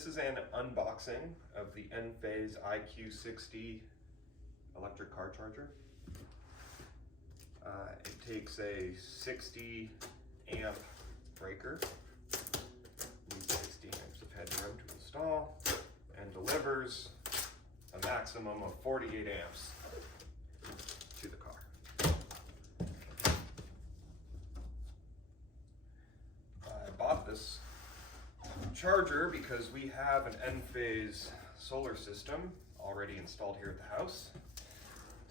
This is an unboxing of the Enphase IQ 60 electric car charger. It takes a 60 amp breaker, needs 60 amps of headroom to install, and delivers a maximum of 48 amps to the car. I bought this charger because we have an Enphase solar system already installed here at the house,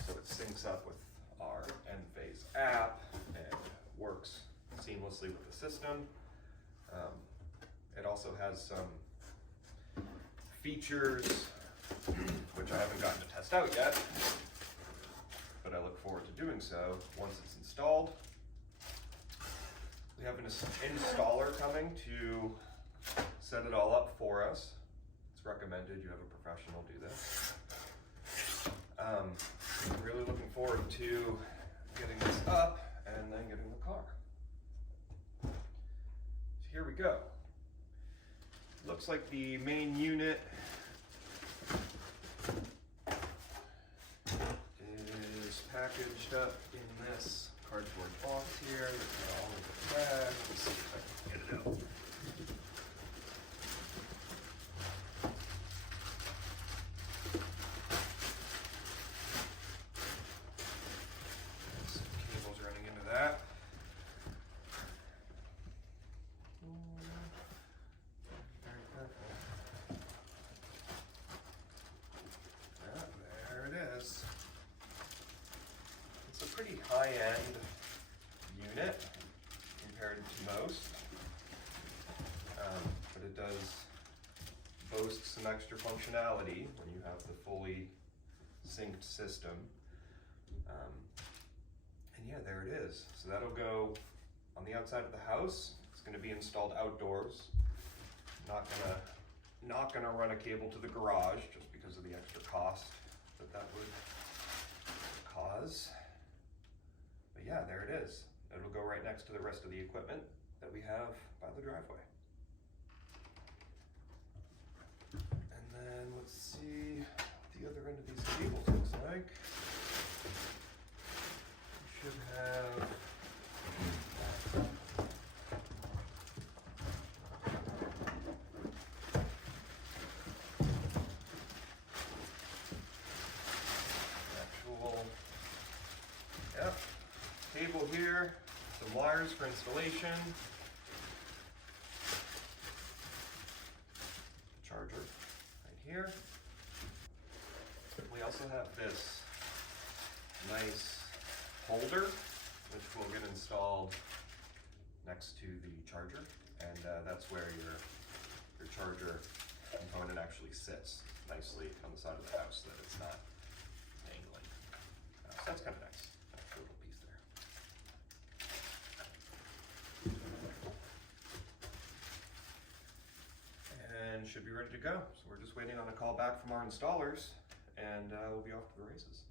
so it syncs up with our Enphase app and works seamlessly with the system. It also has some features which I haven't gotten to test out yet, but I look forward to doing so once it's installed. We have an installer coming to set it all up for us. It's recommended you have a professional do this. I'm really looking forward to getting this up and then getting the car. So here we go. Looks like the main unit is packaged up in this cardboard box here. There's all of the bags. Let's see if I can get it out. That. Very careful. Yeah, there it is. It's a pretty high-end unit compared to most, but it does boast some extra functionality when you have the fully synced system. And yeah, there it is. So that'll go on the outside of the house. It's going to be installed outdoors. Not gonna run a cable to the garage just because of the extra cost that would cause. But yeah, there it is. It'll go right next to the rest of the equipment that we have by the driveway. And then let's see what the other end of these cables looks like. Should have actual cable here, some wires for installation, charger right here. We also have this nice holder, which will get installed next to the charger, and that's where your charger component actually sits nicely on the side of the house, so that it's not dangling. So that's kind of nice, that little piece there. And should be ready to go. So we're just waiting on a call back from our installers, and we'll be off to the races.